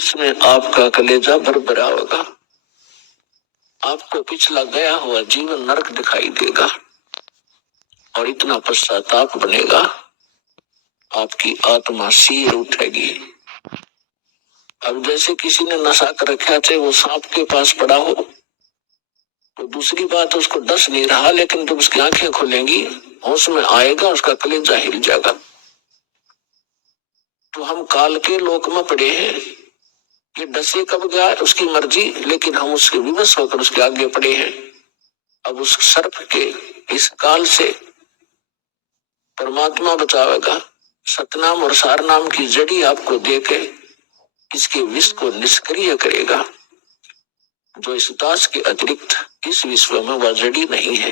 उसमें आपका कलेजा भरभरा होगा। आपको पिछला गया हुआ जीवन नरक दिखाई देगा और इतना पश्चाताप बनेगा, आपकी आत्मा चीर उठेगी। अब जैसे किसी ने नशा कर रखा, चाहे वो सांप के पास पड़ा हो, तो दूसरी बात उसको डस नहीं रहा, लेकिन जब उसकी आंखें खुलेंगी, होश में आएगा, उसका कलेजा हिल जाएगा। तो हम काल के लोक में पड़े हैं, ये डसे कब गया उसकी मर्जी, लेकिन हम उसके विवश होकर उसके आगे पड़े हैं। अब उस सर्प के इस काल से परमात्मा बचावेगा। सतनाम और सारनाम की जड़ी आपको देके इसके विष को निष्क्रिय करेगा। जो इस दास के अतिरिक्त इस विश्व में वह जड़ी नहीं है।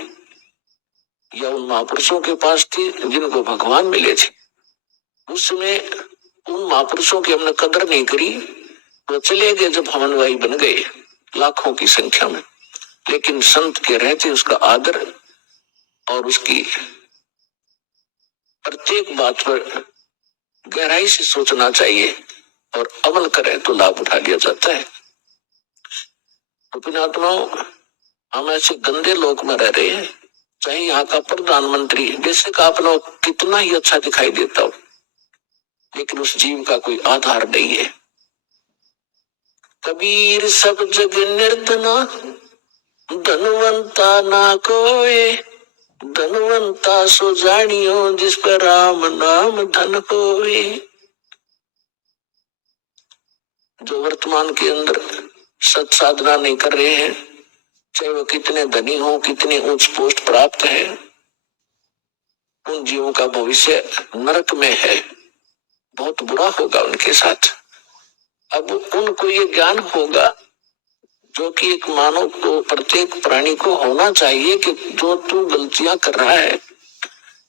यह उन महापुरुषों के पास थी जिनको भगवान मिले थे। उसमें उन महापुरुषों की हमने कदर नहीं करी, वो चले गए जब हम अनुयायी बन गए लाखों की संख्या में। लेकिन संत के रहते उसका आदर और उसकी प्रत्येक बात पर गहराई से सोचना चाहिए और अमल करें तो लाभ उठा लिया जाता है। पुण्यात्माओं, हम ऐसे गंदे लोक में रह रहे हैं, चाहे यहाँ का प्रधानमंत्री बेशक आप लोग कितना ही अच्छा दिखाई देता हो, लेकिन उस जीव का कोई आधार नहीं है। कबीर सब जग निर्धना, धनवंता ना कोई, धनवंता सो जानियो जिस पर राम नाम धन होए। जो वर्तमान के अंदर सत साधना नहीं कर रहे हैं, चाहे वो कितने धनी हो, कितने उच्च पोस्ट प्राप्त है, उन जीवों का भविष्य नरक में है, बहुत बुरा होगा उनके साथ। अब उनको ये ज्ञान होगा जो कि एक मानव को, प्रत्येक प्राणी को होना चाहिए कि जो तू गलतियां कर रहा है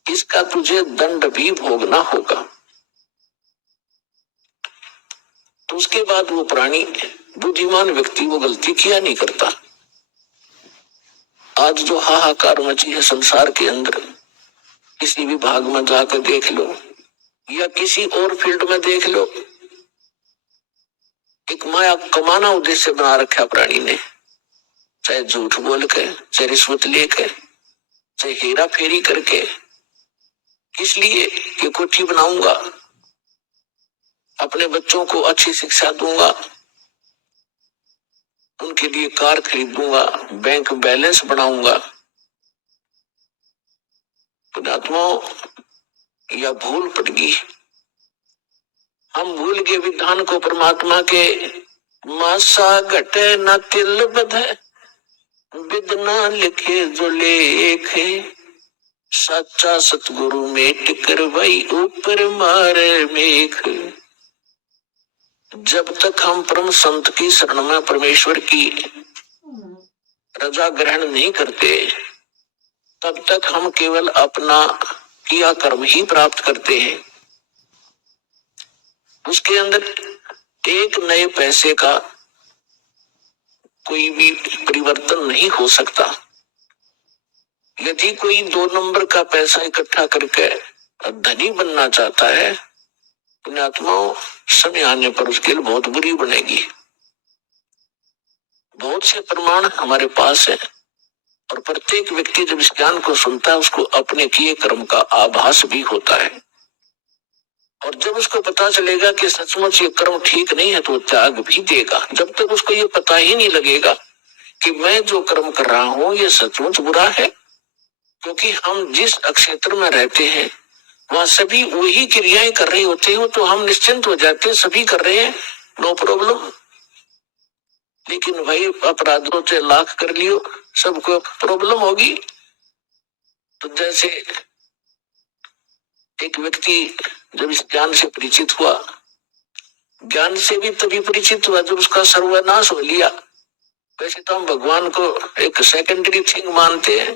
इसका तुझे दंड भी भोगना होगा। तो उसके बाद वो प्राणी, बुद्धिमान व्यक्ति, वो गलती किया नहीं करता। आज जो हाहाकार मची है संसार के अंदर, किसी भी भाग में जाकर देख लो या किसी और फील्ड में देख लो, एक माया कमाना उद्देश्य बना रखा प्राणी ने, चाहे झूठ बोल के, चाहे रिश्वत लेके, चाहे हेरा फेरी करके, इसलिए कि कोठी बनाऊंगा, अपने बच्चों को अच्छी शिक्षा दूंगा, उनके लिए कार खरीदूंगा, बैंक बैलेंस बनाऊंगा। पुण्यात्माओं, यह भूल पड़ गई। हम भूल गए विधान को परमात्मा के। मासा घटे न तिल बधे, विदना लिखे जो लेखे, सच्चा सतगुरु मेट कर भाई ऊपर मारे मेघ। जब तक हम परम संत की शरण में परमेश्वर की रजा ग्रहण नहीं करते, तब तक हम केवल अपना किया कर्म ही प्राप्त करते हैं। उसके अंदर एक नए पैसे का कोई भी परिवर्तन नहीं हो सकता। यदि कोई 2 नंबर का पैसा इकट्ठा करके धनी बनना चाहता है, पुण्यात्माओं, समय आने पर उसके लिए बहुत बुरी बनेगी। बहुत से प्रमाण हमारे पास है और प्रत्येक व्यक्ति जब इस ज्ञान को सुनता है उसको अपने किए कर्म का आभास भी होता है। और जब उसको पता चलेगा कि सचमुच ये कर्म ठीक नहीं है तो त्याग भी देगा। जब तक उसको ये पता ही नहीं लगेगा कि मैं जो कर्म कर रहा हूं ये सचमुच बुरा है, क्योंकि हम जिस क्षेत्र में रहते हैं वहां सभी वही क्रियाएं कर रहे होते हैं, तो हम निश्चिंत हो जाते हैं, सभी कर रहे हैं, नो प्रॉब्लम। लेकिन भाई अपराधों से लाख कर लियो, सबको प्रॉब्लम होगी। तो जैसे एक व्यक्ति जब इस ज्ञान से परिचित हुआ, ज्ञान से भी तभी परिचित हुआ जब उसका सर्वनाश हो लिया। वैसे तो हम भगवान को एक सेकेंडरी थिंग मानते हैं,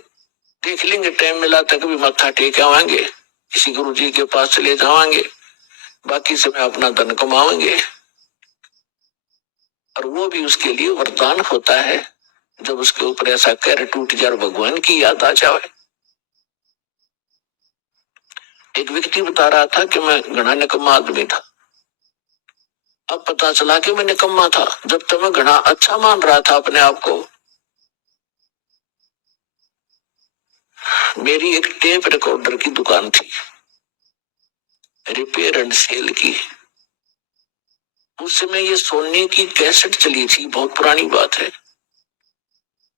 देख लेंगे टाइम मिला तो कभी मत्था टेक आवाएंगे, किसी गुरु जी के पास चले जाएंगे, बाकी समय अपना धन कमाएंगे। और वो भी उसके लिए वरदान होता है जब उसके ऊपर ऐसा कहर टूट जाए, भगवान की याद आ जाए। एक व्यक्ति बता रहा था कि मैं घना निकम्मा आदमी था, अब पता चला कि मैं निकम्मा था, जब तक मैं घना अच्छा मान रहा था अपने आप को। मेरी एक टेप रिकॉर्डर की दुकान थी, रिपेयर एंड सेल की। उस समय ये सोने की कैसेट चली थी, बहुत पुरानी बात है,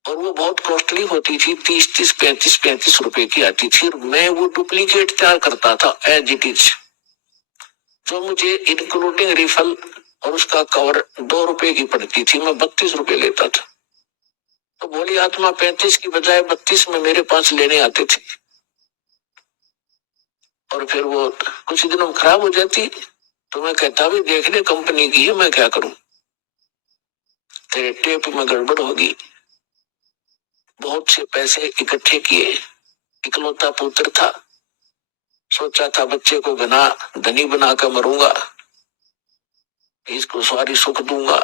और वो बहुत कॉस्टली होती थी, 30-30, 35-35 रुपए की आती थी, और मैं वो डुप्लीकेट तैयार करता था एज इट इज, जो मुझे इंक्लूडिंग रिफल और उसका कवर 2 रुपए की पड़ती थी, मैं 32 रुपए लेता था। तो भोली आत्मा 35 की बजाय 32 में मेरे पास लेने आते थे, और फिर वो कुछ दिनों में खराब हो जाती, तो मैं कहता भी देख ले कंपनी की है, मैं क्या करूं, तेरे टेप में गड़बड़ होगी। बहुत से पैसे इकट्ठे किए, इकलौता पुत्र था, सोचा था बच्चे को घना धनी बनाकर मरूंगा, इसको सारी सुख दूंगा।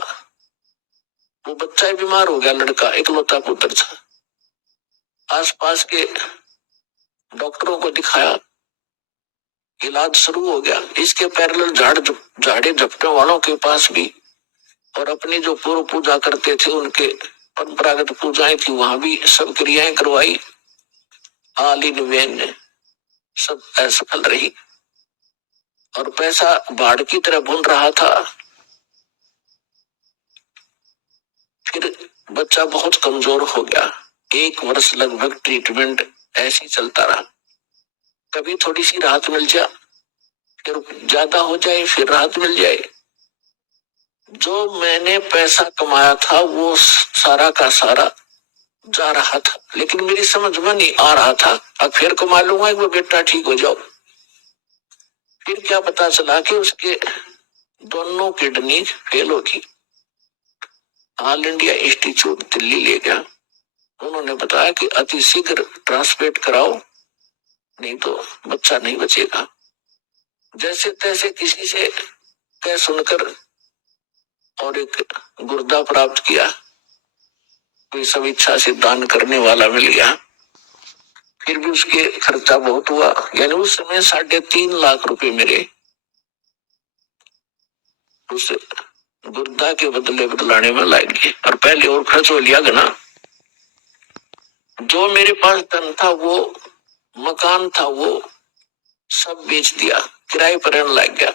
वो बच्चा ही बीमार हो गया, लड़का इकलौता पुत्र था। आसपास के डॉक्टरों को दिखाया, इलाज शुरू हो गया। इसके पैरेलल झाड़े झपटे वालों के पास भी, और अपनी जो पूर्व पूजा करते थे उनके परंपरागत पूजाएं थी, वहां भी सब क्रियाएं करवाई। ऑल इन वेन, सब असफल रही, और पैसा बाढ़ की तरह बुन रहा था। फिर बच्चा बहुत कमजोर हो गया, 1 वर्ष लगभग ट्रीटमेंट ऐसे ही चलता रहा। कभी थोड़ी सी राहत मिल जाए, फिर ज्यादा हो जाए, फिर राहत मिल जाए। जो मैंने पैसा कमाया था वो सारा का सारा जा रहा था, लेकिन मेरी समझ में नहीं आ रहा था, अब फिर कमा लूंगा एक बेटा ठीक हो जाओ। फिर क्या पता चला कि उसके दोनों किडनी फेल होगी। ऑल इंडिया इंस्टीट्यूट दिल्ली ले गया, उन्होंने बताया कि अति शीघ्र ट्रांसप्लांट कराओ, नहीं तो बच्चा नहीं बचेगा। जैसे तैसे किसी से कह सुनकर और एक गुर्दा प्राप्त किया, कोई सब इच्छा से दान करने वाला मिल गया। फिर भी उसके खर्चा बहुत हुआ, यानी उस समय 3.5 लाख रुपए मेरे उस गुर्दा के बदले बदलाने में लग गए, और पहले और खर्च हो लिया घना। जो मेरे पास धन था, वो मकान था, वो सब बेच दिया, किराए पर रहने लग गया।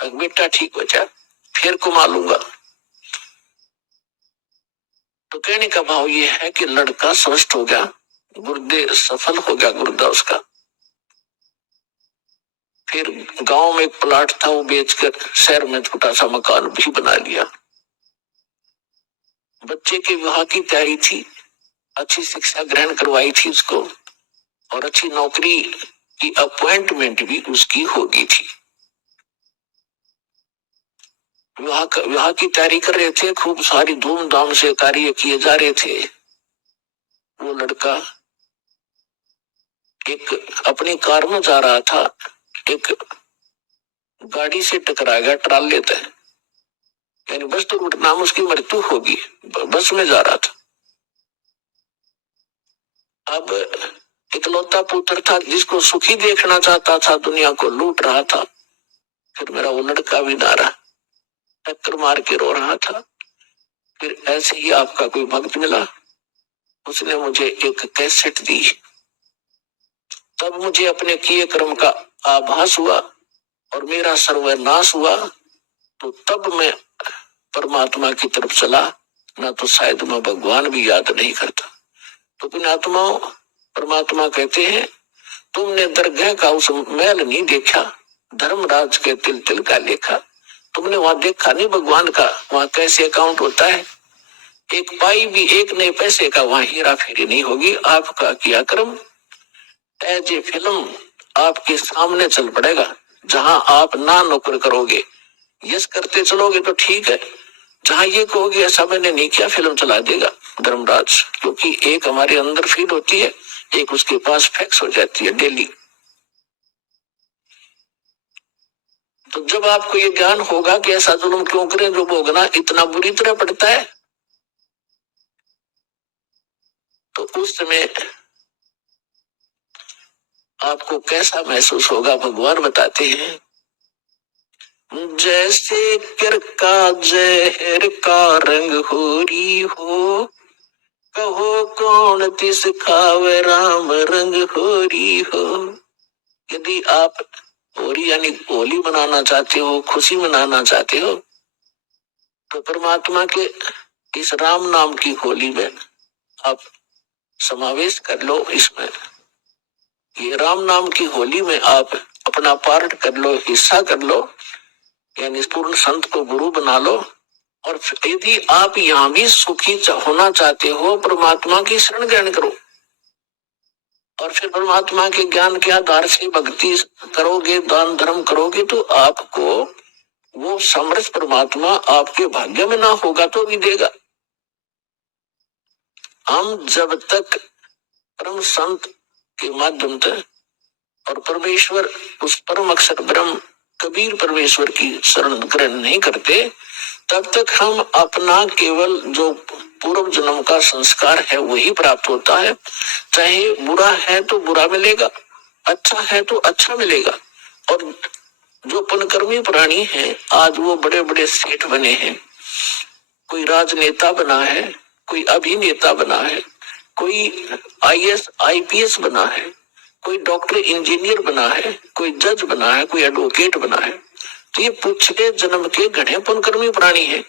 अब बेटा ठीक हो जाए, फिर कमा लूंगा। तो कहने का भाव ये है कि लड़का स्वस्थ हो गया, गुर्दे सफल हो गया गुर्दा उसका। फिर गांव में एक प्लाट था, वो बेचकर शहर में छोटा सा मकान भी बना लिया। बच्चे के विवाह की तैयारी थी, अच्छी शिक्षा ग्रहण करवाई थी उसको, और अच्छी नौकरी की अपॉइंटमेंट भी उसकी होगी थी। विवाह की तैयारी कर रहे थे, खूब सारी धूमधाम से कार्य किए जा रहे थे। वो लड़का एक अपनी कार में जा रहा था, एक गाड़ी से टकरा गया, ट्राले तय, यानी बस दुर्घटना में उसकी मृत्यु होगी। बस में जा रहा था। अब इकलौता पुत्र था, जिसको सुखी देखना चाहता था, दुनिया को लूट रहा था। फिर मेरा वो लड़का भी ना रहा, टक्कर मार के रो रहा था। फिर ऐसे ही आपका कोई भक्त मिला, उसने मुझे एक कैसेट दी। तब मुझे अपने किए कर्म का आभास हुआ, और मेरा सर्वनाश हुआ। तो तब मैं परमात्मा की तरफ चला, ना तो शायद मैं भगवान भी याद नहीं करता। तो पुण्यात्माओं, परमात्मा कहते हैं, तुमने दरगाह का उस महल नहीं देखा, धर्मराज के तिल तिल का लेखा। तुमने वहां देखा नहीं भगवान का, वहां कैसे अकाउंट होता है। एक पाई भी एक नए पैसे का वहां हेरा फेरी नहीं होगी। आपका किया कर्म एज ए फिल्म आपके सामने चल पड़ेगा, जहां आप ना नौकर करोगे, यस करते चलोगे तो ठीक है, जहां ये कहोगे ऐसा मैंने नहीं किया, फिल्म चला देगा धर्मराज। क्योंकि एक हमारे अंदर फीड होती है, एक उसके पास फैक्स हो जाती है डेली। तो जब आपको ये ज्ञान होगा कि ऐसा जुल्म क्यों करें, जो भोगना इतना बुरी तरह पड़ता है, तो उस समय आपको कैसा महसूस होगा, भगवान बताते हैं। जैसे कर का जहर का रंग होरी हो, कहो कौन तिस खावे राम रंग होरी हो। यदि आप होली यानी होली मनाना चाहते हो, खुशी मनाना चाहते हो, तो परमात्मा के इस राम नाम की होली में आप समावेश कर लो। इसमें ये राम नाम की होली में आप अपना पार्ट कर लो, हिस्सा कर लो, यानी पूर्ण संत को गुरु बना लो। और यदि आप यहाँ भी सुखी होना चाहते हो, परमात्मा की शरण ग्रहण करो और फिर परमात्मा के ज्ञान के आधार से भक्ति करोगे, दान धर्म करोगे, तो आपको वो समर्थ परमात्मा आपके भाग्य में ना होगा तो भी देगा। हम जब तक परम संत के माध्यम से और परमेश्वर उस परम अक्षर ब्रह्म कबीर परमेश्वर की शरण ग्रहण नहीं करते, तब तक हम अपना केवल जो पूर्व जन्म का संस्कार है वही प्राप्त होता है। चाहे बुरा है तो बुरा मिलेगा, अच्छा है तो अच्छा मिलेगा। और जो पुनकर्मी प्राणी हैं, आज वो बड़े बड़े सेठ बने हैं, कोई राजनेता बना है, कोई अभिनेता बना है, कोई आईएएस आईपीएस बना है, कोई डॉक्टर इंजीनियर बना है, कोई जज बना है, कोई एडवोकेट बना है। तो ये पिछले जन्म के घने पुनकर्मी प्राणी हैं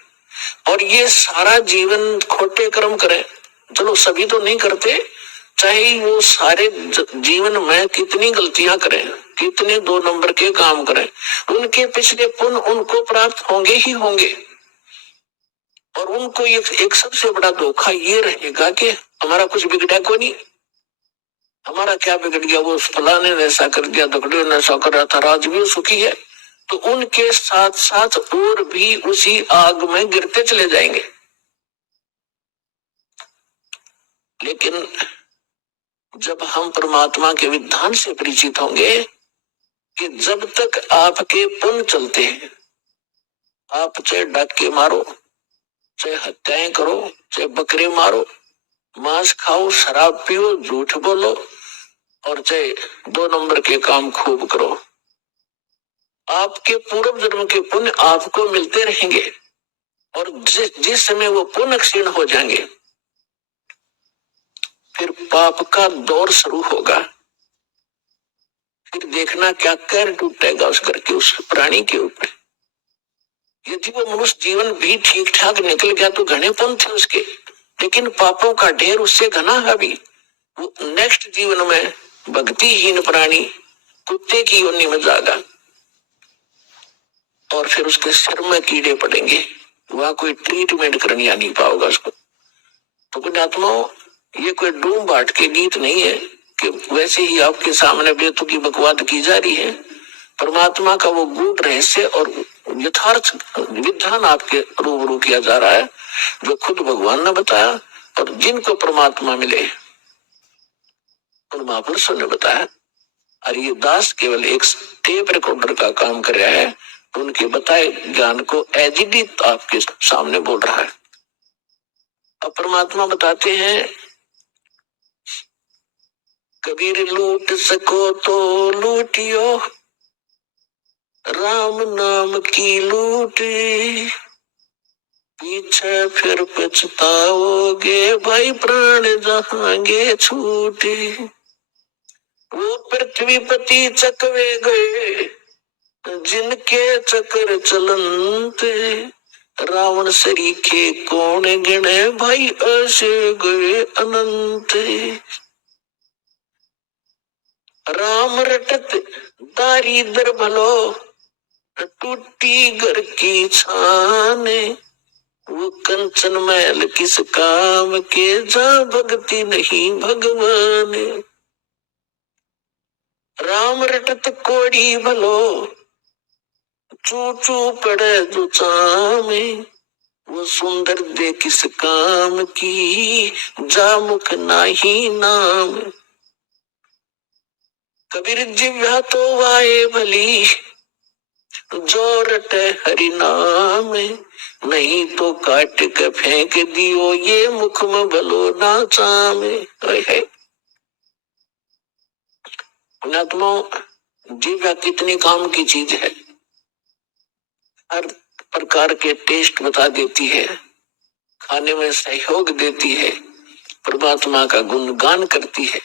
और ये सारा जीवन खोटे कर्म करें। चलो सभी तो नहीं करते, चाहे वो सारे जीवन में कितनी गलतियां करें, कितने 2 नंबर के काम करें, उनके पिछले पुण्य उनको प्राप्त होंगे ही होंगे। और उनको एक सबसे बड़ा धोखा ये रहेगा कि हमारा कुछ बिगड़ा को नहीं, हमारा क्या बिगड़ गया, वो फलाने ने ऐसा कर दिया, दगड़े ने ऐसा कर रहा था, राज भी सुखी है। तो उनके साथ साथ और भी उसी आग में गिरते चले जाएंगे। लेकिन जब हम परमात्मा के विधान से परिचित होंगे कि जब तक आपके पुण्य चलते हैं, आप चाहे डाके मारो, चाहे हत्याएं करो, चाहे बकरे मारो, मांस खाओ, शराब पियो, झूठ बोलो और चाहे 2 नंबर के काम खूब करो, आपके पूर्व जन्म के पुण्य आपको मिलते रहेंगे। और जिस समय वो पुण्य क्षीण हो जाएंगे, फिर पाप का दौर शुरू होगा। फिर देखना क्या कर टूटेगा उस घर के, उस प्राणी के ऊपर। यदि वो मनुष्य जीवन भी ठीक ठाक निकल गया तो घने पुण्य थे उसके, लेकिन पापों का ढेर उससे घना है। भी वो नेक्स्ट जीवन में भक्तिहीन प्राणी कुत्ते की योनि में जागा और फिर उसके सिर में कीड़े पड़ेंगे, वहां कोई ट्रीटमेंट करनी आ नहीं पाओगा उसको। तो पुण्यात्माओं, ये कोई डूम बाट के गीत नहीं है कि वैसे ही आपके सामने बेतुकी बकवाद की जा रही है। परमात्मा का वो गूढ़ रहस्य और यथार्थ विधान आपके रूबरू किया जा रहा है, जो खुद भगवान ने बताया और जिनको परमात्मा मिले उन महापुरुषों ने बताया। और ये दास केवल एक टेप रिकॉर्डर का काम कर रहा है, उनके बताए ज्ञान को एज इट इज आपके सामने बोल रहा है। अब परमात्मा बताते हैं, कबीर लूट सको तो लूटियो, राम नाम की लूट, पीछे फिर पछताओगे भाई प्राण जहांगे छूटे। वो पृथ्वीपति चकवे गए जिनके चक्र चलनते, रावण सरीखे कौन गिने भाई ऐसे गए अनंत। राम रटत दारिद्र भलो, टूटी घर की छाने, वो कंचन मैल किस काम के, जा भक्ति नहीं भगवान। राम रटत कोड़ी भलो, चू चू पड़े जो चामे, वो सुंदर दे किस काम की, जा मुख नाही नाम। कबीर जिव्या तो वाए भली, जो रटे हरि नाम, नहीं तो काट के फेंक दियो ये मुख में भलो ना चामे। पुण्यात्माओं, जिव्या कितनी काम की चीज है। हर प्रकार के टेस्ट बता देती है, खाने में सहयोग देती है, परमात्मा का गुणगान करती है।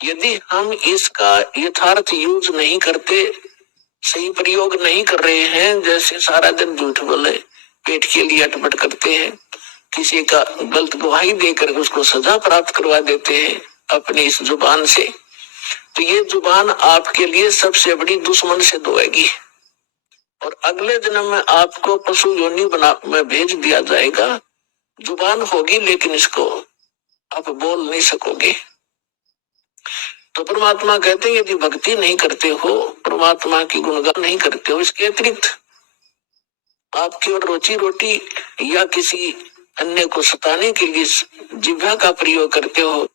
यदि हम इसका यथार्थ यूज नहीं करते, सही प्रयोग नहीं कर रहे हैं, जैसे सारा दिन झूठ बोले, पेट के लिए अटपट करते हैं, किसी का गलत गवाही देकर उसको सजा प्राप्त करवा देते हैं अपनी इस जुबान से, तो ये जुबान आपके लिए सबसे बड़ी दुश्मन सिद्ध होगी। और अगले जन्म में आपको पशु योनि में भेज दिया जाएगा। जुबान होगी लेकिन इसको आप बोल नहीं सकोगे। तो परमात्मा कहते हैं यदि भक्ति नहीं करते हो, परमात्मा की गुणगान नहीं करते हो, इसके अतिरिक्त आप केवल रोजी रोटी या किसी अन्य को सताने के लिए जिह्वा का प्रयोग करते हो।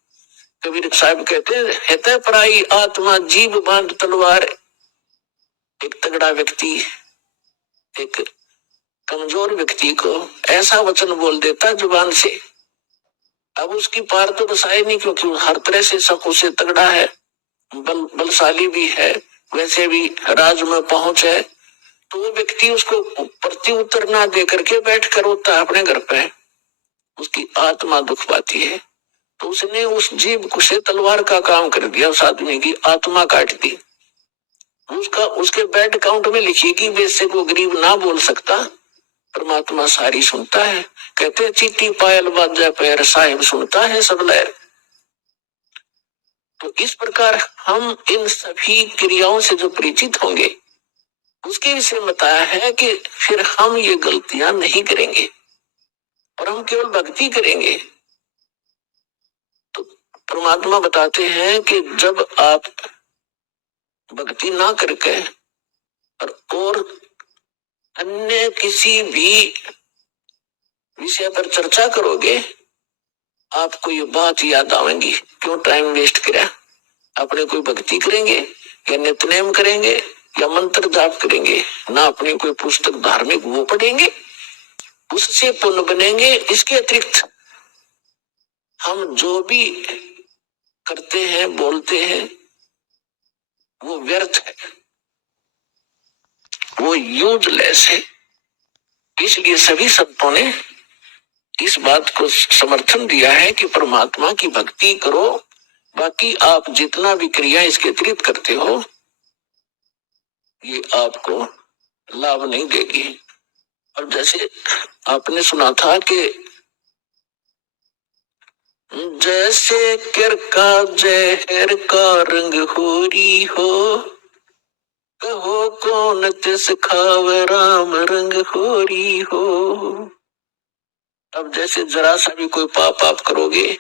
कबीर साहब कहते हैं, हेतै पराई आत्मा जीभ बांध तलवार। एक तगड़ा व्यक्ति एक कमजोर व्यक्ति को ऐसा वचन बोल देता जुबान से, अब उसकी पार तो बसाए नहीं, क्योंकि हर तरह से शक से तगड़ा है, बलशाली भी है, वैसे भी राज में पहुंच है, तो वो व्यक्ति उसको प्रति उत्तर ना दे करके बैठ कर रोता है अपने घर पे। उसकी आत्मा दुख पाती है, तो उसने उस जीभ से तलवार का काम कर दिया, उस आदमी की आत्मा काट दी। उसका उसके बैंक अकाउंट में लिखिएगी, वैसे को गरीब ना बोल सकता, परमात्मा सारी सुनता है। कहते चीटी पायल बाजा पैर साहिब सुनता है सब लहर। तो इस प्रकार हम इन सभी क्रियाओं से जो परिचित होंगे, उसके विषय बताया है कि फिर हम ये गलतियां नहीं करेंगे और हम केवल भक्ति करेंगे। तो परमात्मा बताते हैं कि जब आप भक्ति ना करके और अन्य किसी भी विषय पर चर्चा करोगे, आपको ये बात याद आवेगी, क्यों टाइम वेस्ट किया। अपने कोई भक्ति करेंगे या नित्यनेम करेंगे या मंत्र जाप करेंगे, ना अपनी कोई पुस्तक धार्मिक वो पढ़ेंगे, उससे पुण्य बनेंगे। इसके अतिरिक्त हम जो भी करते हैं बोलते हैं वो व्यर्थ है, वो यूजलेस है। इसलिए सभी संतों ने इस बात को समर्थन दिया है कि परमात्मा की भक्ति करो, बाकी आप जितना भी क्रिया इसके अतिरिक्त करते हो ये आपको लाभ नहीं देगी। और जैसे आपने सुना था कि जैसे किर का जहर का रंग होरी हो, कहो कौन तिस खावे राम रंग होरी हो। अब जैसे जरा सा भी कोई पाप आप करोगे,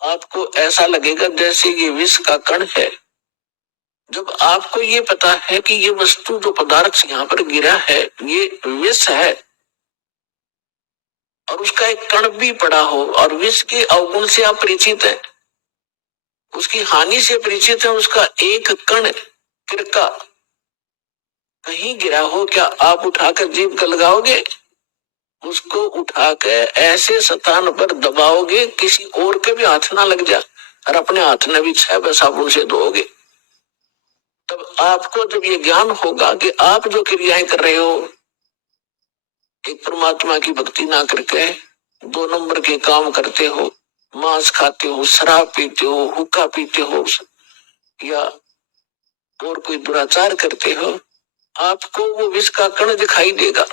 आपको ऐसा लगेगा जैसे ये विष का कण है। जब आपको ये पता है कि ये वस्तु जो पदार्थ यहाँ पर गिरा है ये विष है, और उसका एक कण भी पड़ा हो, और विष के अवगुण से आप परिचित है, उसकी हानि से परिचित है, उसका एक कण किरका कहीं गिरा हो, क्या आप उठाकर जीभ को लगाओगे? उसको उठाकर ऐसे स्थान पर दबाओगे किसी और के भी हाथ ना लग जाए, और अपने हाथ में भी 6 साबुन से धोओगे। तब आपको जब ये ज्ञान होगा कि आप जो क्रियाएं कर रहे हो, एक परमात्मा की भक्ति ना करके 2 नंबर के काम करते हो, मांस खाते हो, शराब पीते हो, हुक्का पीते हो, या और कोई दुराचार करते हो, आपको वो विष का कण दिखाई देगा।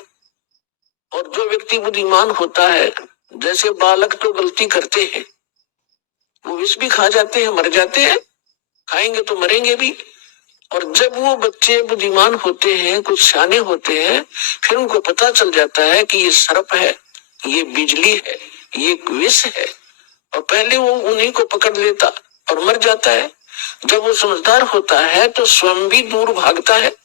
और जो व्यक्ति बुद्धिमान होता है, जैसे बालक तो गलती करते हैं, वो विष भी खा जाते हैं, मर जाते हैं, खाएंगे तो मरेंगे भी। और जब वो बच्चे बुद्धिमान होते हैं, कुछ सियाने होते हैं, फिर उनको पता चल जाता है कि ये सर्प है, ये बिजली है, ये विष है, और पहले वो उन्हीं को पकड़ लेता और मर जाता है। जब वो समझदार होता है तो स्वयं भी दूर भागता है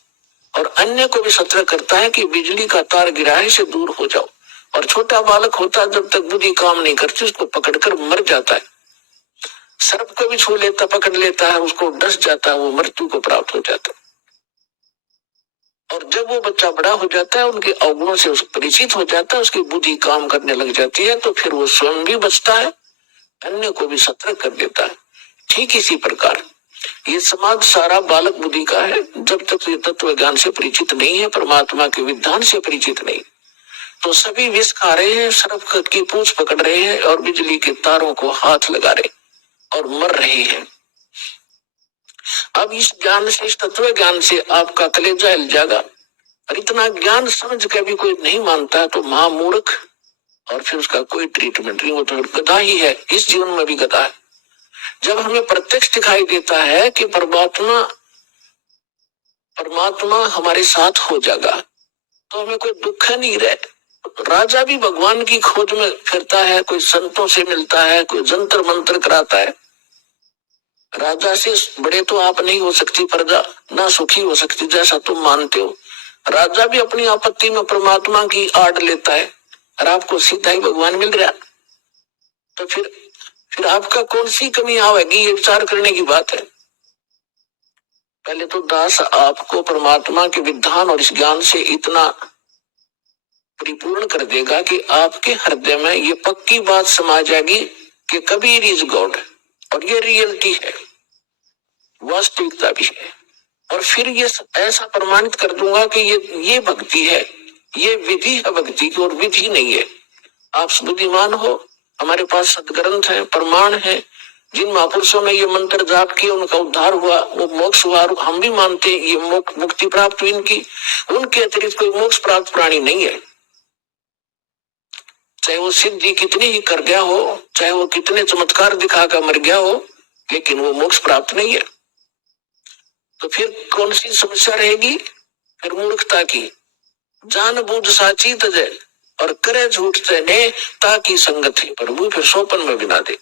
और अन्य को भी सतर्क करता है कि बिजली का तार गिरा है, से दूर हो जाओ। और छोटा बालक होता है, जब तक बुद्धि काम नहीं करती उसको पकड़कर मर जाता है। सर्प को भी छू लेता, पकड़ लेता है, उसको डस जाता है, वो मृत्यु को प्राप्त हो जाता है। और जब वो बच्चा बड़ा हो जाता है, उनके अवगुणों से परिचित हो जाता है, उसकी बुद्धि काम करने लग जाती है, तो फिर वो स्वयं भी बचता है, अन्य को भी सतर्क कर देता है। ठीक इसी प्रकार ये समाज सारा बालक बुद्धि का है। जब तक ये तत्व ज्ञान से परिचित नहीं है, परमात्मा के विधान से परिचित नहीं, तो सभी विष खा रहे हैं, सर्प की पूंछ पकड़ रहे हैं और बिजली के तारों को हाथ लगा रहे और मर रहे हैं। अब इस ज्ञान से, इस तत्व ज्ञान से आपका कलेजा हिल जाएगा। और इतना ज्ञान समझ के भी कोई नहीं मानता तो महामूर्ख, और फिर उसका कोई ट्रीटमेंट नहीं, वो तो गधा ही है, इस जीवन में भी गधा है। जब हमें प्रत्यक्ष दिखाई देता है कि परमात्मा हमारे साथ हो जाएगा, तो हमें कोई दुख नहीं रहे। राजा भी भगवान की खोज में फिरता है, कोई संतों से मिलता है, कोई जंतर मंत्र कराता है। राजा से बड़े तो आप नहीं हो सकती, प्रजा ना सुखी हो सकती जैसा तुम मानते हो। राजा भी अपनी आपत्ति में परमात्मा की आड़ लेता है और आपको सीधा ही भगवान मिल रहा, तो फिर आपका कौन सी कमी आवेगी, ये विचार करने की बात है। पहले तो दास आपको परमात्मा के विधान और इस ज्ञान से इतना परिपूर्ण कर देगा कि आपके हृदय में ये पक्की बात समा जाएगी कि कबीर इज गॉड, और ये रियलिटी है, वास्तविकता भी है। और फिर ये ऐसा प्रमाणित कर दूंगा कि ये भक्ति है, ये विधि है भक्ति की, और विधि नहीं है। आप बुद्धिमान हो, हमारे पास सदग्रंथ है, प्रमाण है, जिन महापुरुषों ने ये मंत्र जाप किए उनका उद्धार हुआ, वो मोक्ष हुआ, हम भी मानते हैं ये मुक्ति प्राप्त हुई इनकी। उनके अतिरिक्त कोई मोक्ष प्राप्त प्राणी नहीं है। चाहे वो सिद्धि कितनी ही कर गया हो, चाहे वो कितने चमत्कार दिखाकर मर गया हो, लेकिन वो मोक्ष प्राप्त नहीं है। तो फिर कौन सी समस्या रहेगी? फिर मूर्खता की। जान बूझ साची तजे और करे झूठ तने ताकि संगत है प्रभु, फिर सोपन में बिना दे।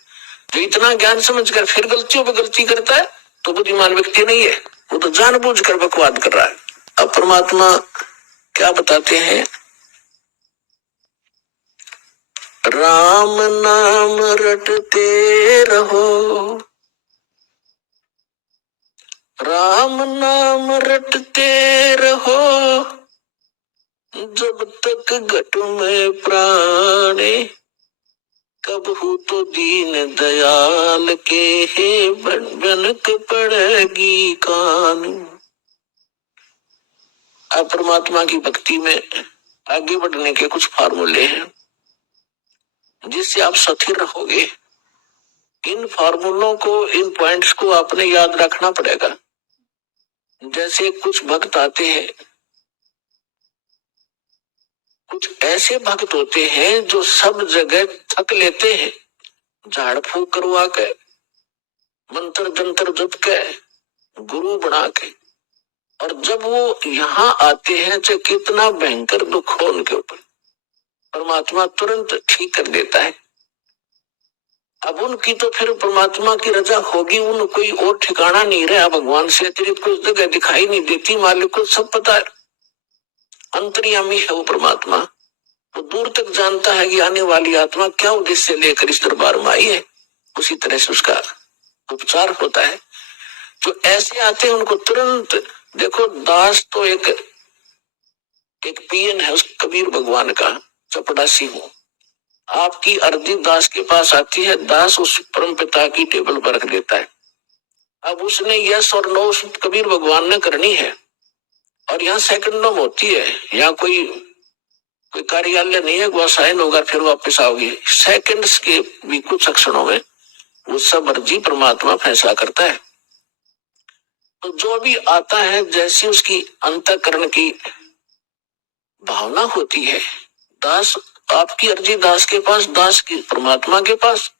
जो इतना ज्ञान समझकर फिर गलतियों पर गलती करता है तो बुद्धिमान व्यक्ति नहीं है, वो तो जानबूझ कर बकवाद कर रहा है। अब परमात्मा क्या बताते हैं? राम नाम रटते रहो, राम नाम रटते रहो, जब तक घट में प्राणे, कब हो तो दीन दयाल के हे बनक पड़ेगी कान। अब परमात्मा की भक्ति में आगे बढ़ने के कुछ फार्मूले हैं जिससे आप स्थिर रहोगे। इन फार्मूलों को, इन पॉइंट्स को आपने याद रखना पड़ेगा। जैसे कुछ भक्त आते हैं, कुछ ऐसे भक्त होते हैं जो सब जगह थक लेते हैं, झाड़ फूक करवा के, मंत्र जंतर जप के, गुरु बना के, और जब वो यहाँ आते हैं चाहे कितना भयंकर दुख हो उनके ऊपर, परमात्मा तुरंत ठीक कर देता है। अब उनकी तो फिर परमात्मा की रजा होगी, उन कोई और ठिकाना नहीं रहा, भगवान से अतिरिक्त कुछ जगह दिखाई नहीं देती। मालिक को सब पता है, अंतर्यामी है वो परमात्मा, वो दूर तक जानता है कि आने वाली आत्मा क्या उद्देश्य लेकर इस दरबार में आई है, उसी तरह से उसका उपचार होता है। जो ऐसे आते हैं उनको तुरंत देखो। दास तो एक पीएन है उस कबीर भगवान का, चपड़ासी हूं। आपकी अर्जी दास के पास आती है, दास उस परम पिता की टेबल पर रख देता है। अब उसने यस और नो उस कबीर भगवान ने करनी है, और यहाँ सेकंडों में होती है। यहाँ कोई कार्यालय नहीं है, वो साइन होगा फिर वापस आओगे, सेकंड्स के भी कुछ क्षणों में वो सब अर्जी परमात्मा फैसला करता है। तो जो भी आता है, जैसी उसकी अंतःकरण की भावना होती है, दास आपकी अर्जी दास के पास, दास की परमात्मा के पास,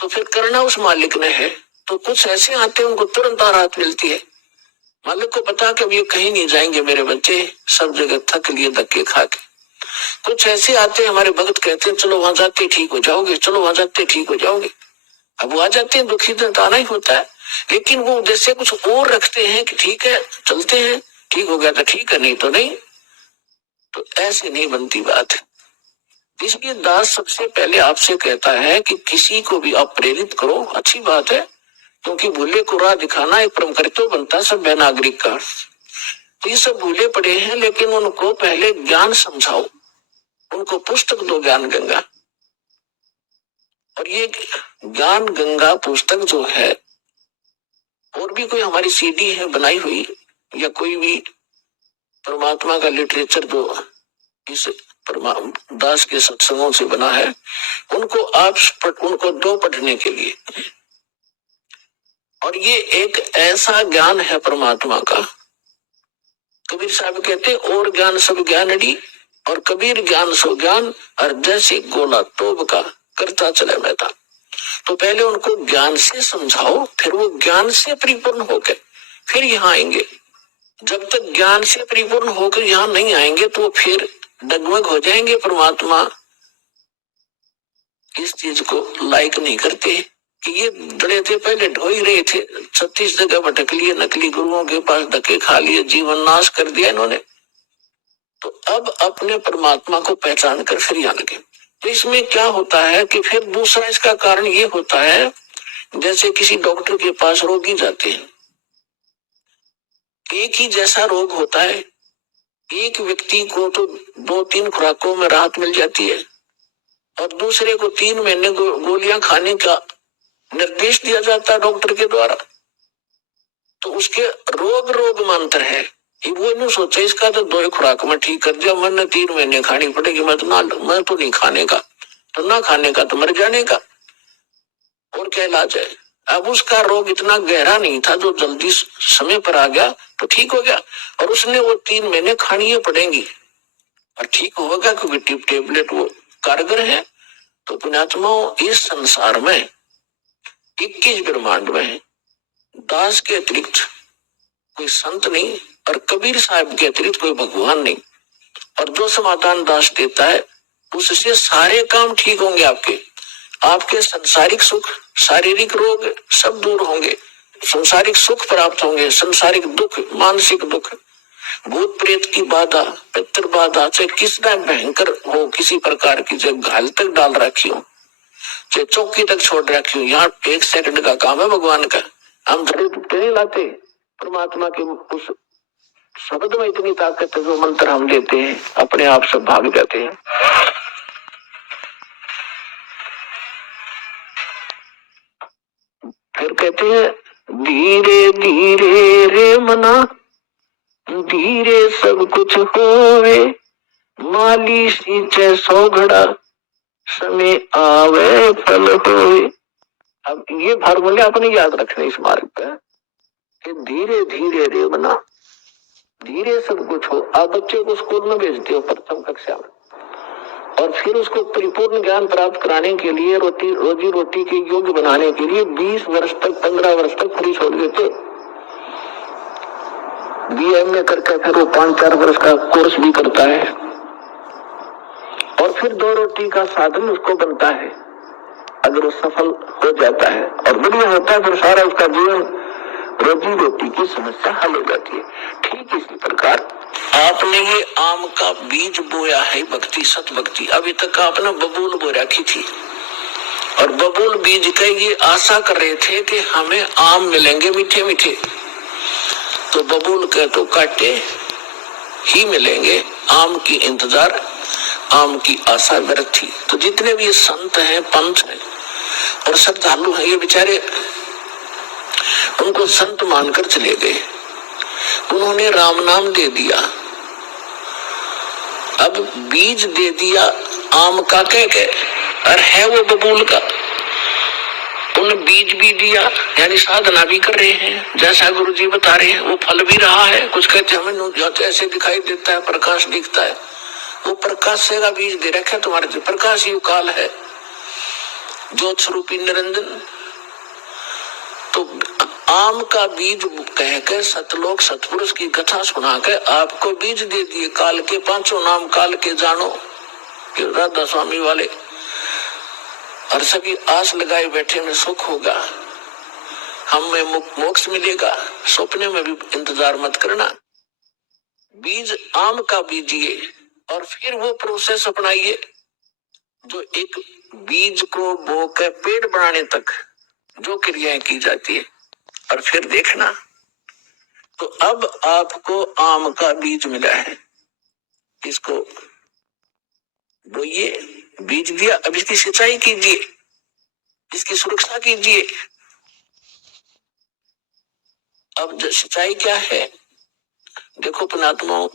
तो फिर करना उस मालिक ने है। तो कुछ ऐसे आते हैं उनको तुरंत राहत मिलती है। मालिक को पता कि अब ये कहीं नहीं जाएंगे मेरे बच्चे, सब जगह थक लिए धक्के खा के। कुछ ऐसे आते हैं हमारे भक्त, कहते हैं चलो वहां जाते ठीक हो जाओगे, चलो वहां जाते ठीक हो जाओगे। अब वो आ जाते हैं, दुखी तो आना ही होता है, लेकिन वो जैसे कुछ और रखते हैं कि ठीक है चलते हैं, ठीक हो गया तो ठीक है, नहीं तो नहीं। तो ऐसे नहीं बनती बात। इसलिए दास सबसे पहले आपसे कहता है कि किसी को भी आप प्रेरित करो, अच्छी बात है, क्योंकि भूले को राह दिखाना एक परम कर्तव्य बनता है सभ्य नागरिक का। तो ये सब भूले पड़े हैं, लेकिन उनको पहले ज्ञान समझाओ, उनको पुस्तक दो, ज्ञान गंगा। और ये ज्ञान गंगा पुस्तक जो है और भी कोई हमारी सीडी है बनाई हुई या कोई भी परमात्मा का लिटरेचर जो इस दास के सत्संगों से बना है, उनको दो पढ़ने के लिए। और ये एक ऐसा ज्ञान है परमात्मा का, कबीर साहब कहते और ज्ञान सब ज्ञानड़ी और कबीर ज्ञान सो ज्ञान और जैसे गोला तोब का करता चले मैदान। तो पहले उनको ज्ञान से समझाओ, फिर वो ज्ञान से परिपूर्ण होकर फिर यहाँ आएंगे। जब तक ज्ञान से परिपूर्ण होकर यहाँ नहीं आएंगे तो फिर डगमग हो जाएंगे। परमात्मा इस चीज को लाइक नहीं करते कि ये डरे थे, पहले ढो ही रहे थे, 36 जगह भटक लिए, नकली गुरुओं के पास धक्के खा लिए, जीवन नाश कर दिया इन्होंने। तो अब अपने परमात्मा को पहचान कर फिर यहाँ लगे। तो इसमें क्या होता है कि फिर दूसरा इसका कारण ये होता है, जैसे किसी डॉक्टर के पास रोगी जाते हैं, एक ही जैसा रोग होता है, एक व्यक्ति को तो 2-3 खुराकों में राहत मिल जाती है और दूसरे को 3 महीने गोलियां खाने का निर्देश दिया जाता है डॉक्टर के द्वारा। तो उसके रोग में अंतर है। वो नहीं सोचा इसका तो 2 खुराक में ठीक कर दिया, मैंने 3 महीने खानी पड़ेगी, मैं तो नहीं खाने का, तो ना खाने का तो मर जाने का, और क्या इलाज है। अब उसका रोग इतना गहरा नहीं था, जो जल्दी समय पर आ गया तो ठीक हो गया, और उसने वो 3 महीने खानी ही पड़ेंगी और ठीक होगा क्योंकि टेबलेट वो कारगर है। तो पुण्यात्माओं, इस संसार में 21 ब्रह्मांड में दास के अतिरिक्त कोई संत नहीं और कबीर साहब के अतिरिक्त कोई भगवान नहीं। और जो समाधान दास देता है उससे सारे काम ठीक होंगे। आपके सांसारिक सुख, शारीरिक रोग सब दूर होंगे, संसारिक सुख प्राप्त होंगे, संसारिक दुख, मानसिक दुख, भूत प्रेत की बाधा, पितृ बाधा, चाहे कितना भयंकर हो, किसी प्रकार की, चाहे घायल तक डाल रखी हो, चाहे चौकी तक छोड़ रखी हो, यहाँ 1 सेकंड का काम है भगवान का। हम धरे नहीं लाते, परमात्मा के उस शब्द में इतनी ताकत है, जो मंत्र हम देते हैं अपने आप सब भाग जाते हैं। फिर कहते हैं धीरे धीरे रे मना, धीरे सब कुछ होवे, माली सींचे 100 घड़ा, समय आवे फल होवे। अब ये फार्मूले अपने याद रखने इस मार्ग पे कि धीरे धीरे रे मना, धीरे सब कुछ हो। आप बच्चे को स्कूल में भेजते हो प्रथम कक्षा में, और फिर उसको परिपूर्ण ज्ञान प्राप्त कराने के लिए, रोजी रोटी के योग्य बनाने के लिए 20 वर्ष तक, 15 वर्ष तक फ्री छोड़ देते। BA करके फिर वो 5-4 वर्ष का कोर्स भी करता है, और फिर 2 रोटी का साधन उसको बनता है। अगर वो सफल हो जाता है और बढ़िया होता है, फिर सारा उसका जीवन रोजी रोटी की समस्या हल हो जाती है। ठीक इसी प्रकार आपने ये आम का बीज बोया है, भक्ति, सत भक्ति। अभी तक आपने बबूल बो रखी थी, और बबूल बीज का ये आशा कर रहे थे कि हमें आम मिलेंगे मीठे मीठे, तो बबूल के तो काटे ही मिलेंगे, आम की इंतजार, आम की आशा व्यर्थ थी। तो जितने भी संत हैं, पंथ हैं और श्रद्धालु हैं, ये बेचारे उनको संत मानकर चले गए, उन्होंने राम नाम दे दिया, अब बीज दे दिया आम का कह के, और है वो बबूल का। उन्हें बीज भी दिया, यानी साधना भी कर रहे हैं, जैसा गुरु जी बता रहे हैं, वो फल भी रहा है। कुछ कहते हमें ऐसे दिखाई देता है, प्रकाश दिखता है, वो प्रकाश से का बीज दे रखा है तुम्हारे जो प्रकाश युग काल है, ज्योत स्वरूपी निरंजन। तो आम का बीज कहकर सतलोक सतपुरुष की कथा सुना के आपको बीज दे दिए, काल के 5 नाम काल के जानो, राधा स्वामी वाले, और सभी आस लगाए बैठे में सुख होगा, हमें मोक्ष मिलेगा, सपने में भी इंतजार मत करना। बीज आम का बीजिए और फिर वो प्रोसेस अपनाइए जो एक बीज को बो कर पेड़ बनाने तक जो क्रियाएं की जाती है, और फिर देखना। तो अब आपको आम का बीज मिला है, इसको बोइए, बीज दिया, अब इसकी सिंचाई कीजिए, इसकी सुरक्षा कीजिए, अब सच्चाई क्या है? देखो पुणात्मा,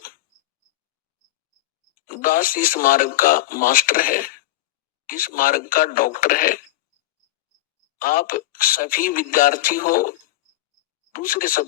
दास इस मार्ग का मास्टर है, इस मार्ग का डॉक्टर है। आप सभी विद्यार्थी हो, दूसरे सब